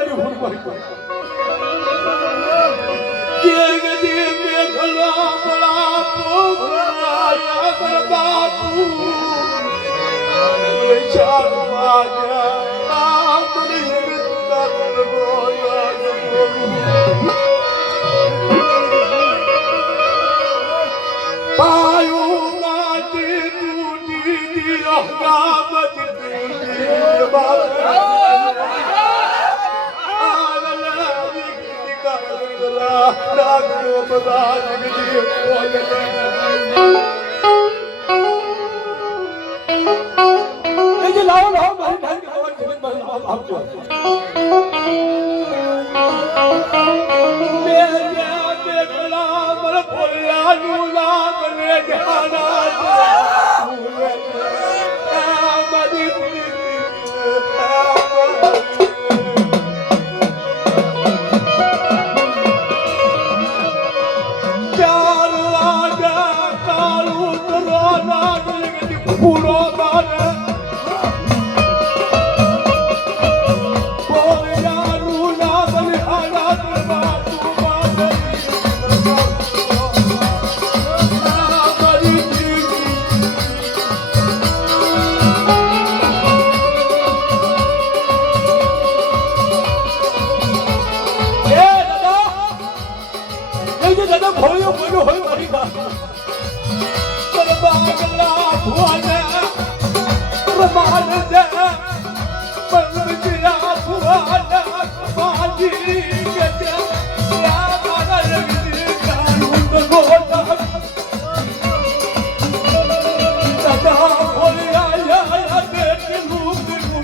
વેરી ફૂટ કે ગદી મે ગલા બળા પોગરાયા કર બાપુ ચાર વાગ્યા આપણી કર બોલા પાયો માટી તૂટી દિયો ગામત તૂટી બાબા રાગો બદા જગદી બોલે એ જે લાવો લાવો મારી ભાઈ કે ખબર જીવન માં લાવો આપજો બે કલા મર બોલ્યા નું લાગ રે જાના મારી પૂરો બારે બોલ્યાનું ના બને આરાત બાપુ બારે મારી જીવી એ દાદા ભોળ્યો બોલ્યો હોય મારી વાત બાગલા ભુવાને રમાન દે પંજરા ભુવાને બાજી કે યા મારા રવિ કાનું ગોટા દાદા ભોલિયા યા બેટલું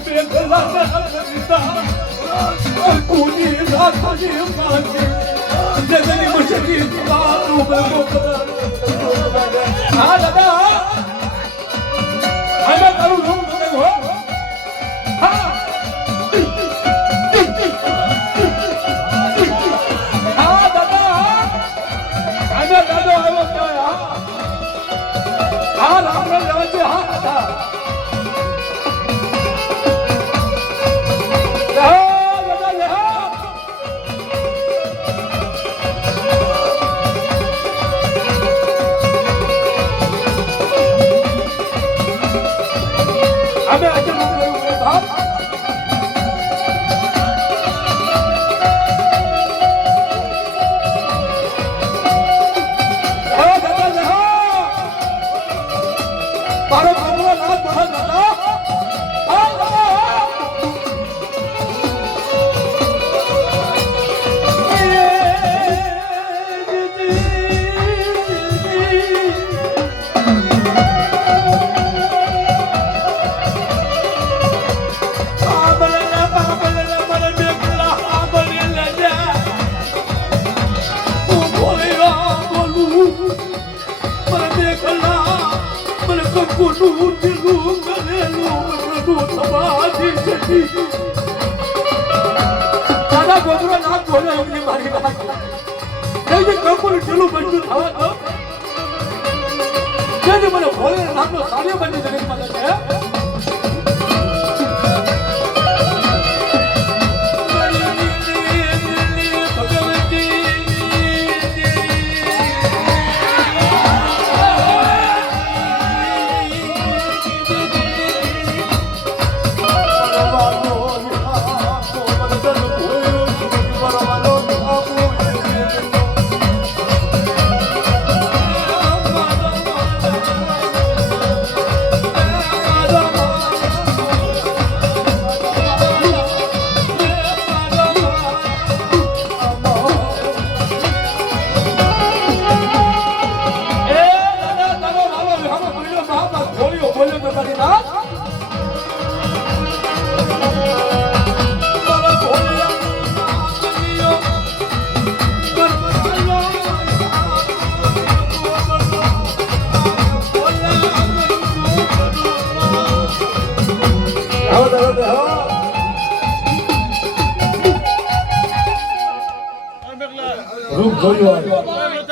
બેગલા નતા કુની રાતની માગે જગની મુશકી બાનું ગોટા હા દાદા આના તારું રૂમ તમે હો હા હા દાદા આના દાદો આવ્યો કહેવાય હા રામ રામ લેવા છે હા દાદા અમે આજે મોકલ્યું ભાવ મારો ભગવો નાથ મહાન દાદા કુનું દિલું કરેલું બધું તમારી છે દાદા ગોબરો ના બોલે એમની મારી વાત એ જે કપૂર દિલું બન્યું થવા તો જે મને ભોલે નામનો સાર્યો બની જગતમાં છે રૂપ જોયું